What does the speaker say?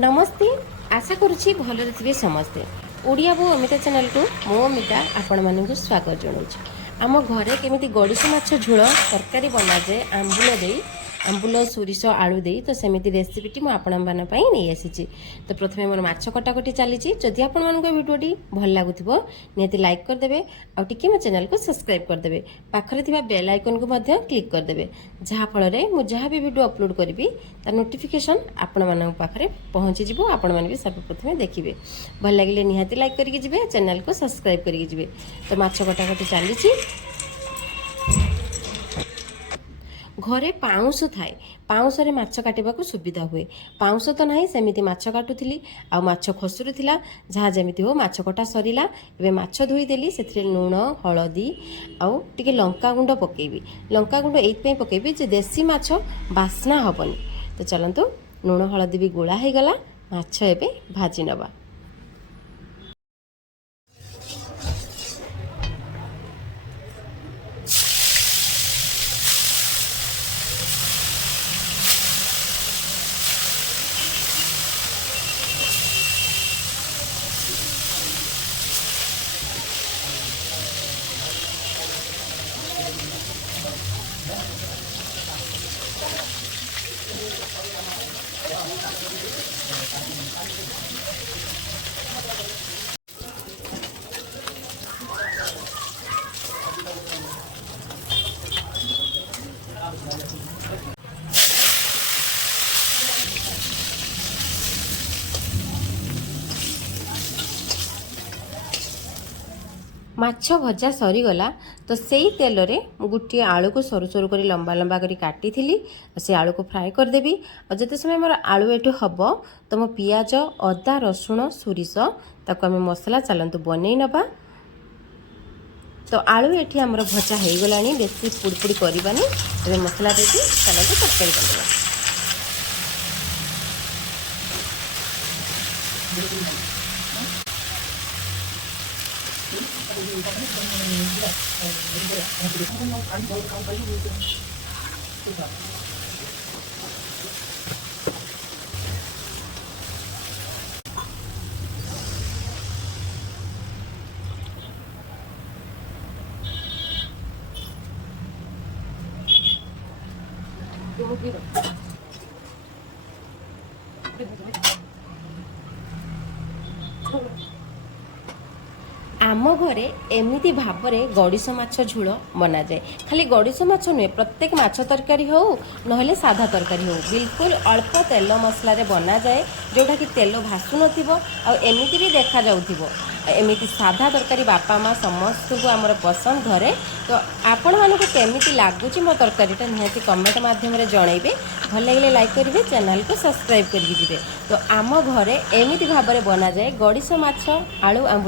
नमस्ते। आशा करुच्ची भलरे थे समस्ते। ओडिया बो अमिता चैनल को मो अमिता आपण मानक स्वागत जनाऊँ। आम घरे केमी गड़िश माछ झोल तरकारी बना जाए आंबुल सोरिष आलू दे तो सेमती रेसिपीटी मुझे नहीं आसी। तो प्रथम मोर माछ कटाकटी चली। जदि आपण भिडियोटी भल लगुव निहाती लाइक करदे आउ टिके मो चैनल को सब्सक्राइब करदे पाखरे थिबा बेल आइकन को मध्य क्लिक करदे जहाँफल मु जहाँ भी वीडियो अपलोड करी तार नोटिफिकेशन आपण मान पाखरे पहुँची जीवो। आपण मैंने भी सर्वप्रथमे देखिए भल लगे निहाती लाइक करके जी चैनल को सब्सक्राइब करके जी। तो माछ कटाकटी चली। घरे पाउंस थाए पाउंस रे माछ काटिबाकू सुविधा हुए। पाउंस तो नहीं सेमिति माछ काटुथिली आ माछ खसुरुथिला जहाँ जेमिति हो माछ कटा सरिला। एबे माछ धोई देली सेथिरे लूण हळदी आउ टिके लंका गुंड पकेबी। लंका गुंड एइथ पई पकेबी जे देसी माछ बास्ना हबनी। तो चलंतु लूण हळदी भी गोळा हे गला माछ एबे भाजी नबा। माछ भजा सरीगला तो सेई तेल रे गोटे आलू को सरू सरू कर लंबा लंबा करी काटी थी से आलू को फ्राए करदेवी। और जिते समय मोर आलू एठू हम तो मो पियाज अदा रसुण सोरिष ताको आम मसला चलतु बन नवा। तो आलू एठी आमर भजा हो गला बेसी पुड़पुड़ी करवानी। ए मसला देवी चलतु तरकारी करवा। आम घरे एमती भाव में गड़िश माछ झोल बना जाए। खाली गड़िश माछ नुहे प्रत्येक माछ तरकारी हो ना साधा तरकारी हो बिल्कुल अल्प तेल मसला बना जाए जोटा कि तेल भासु नमती भी देखा जाउथिबो। एमती साधा तरकारी बापा माँ समस्त को आमर पसंद घरे। तो आपण मानक केमिति लागुची मो तरकारीटा निहाती कमेंट माध्यम जनइबे। भल लगे लाइक करेंगे चैनल को सब्सक्राइब करके जी। तो आम घरे एमती भाव में बना जाए गड़िश माछ आलू आंबुल।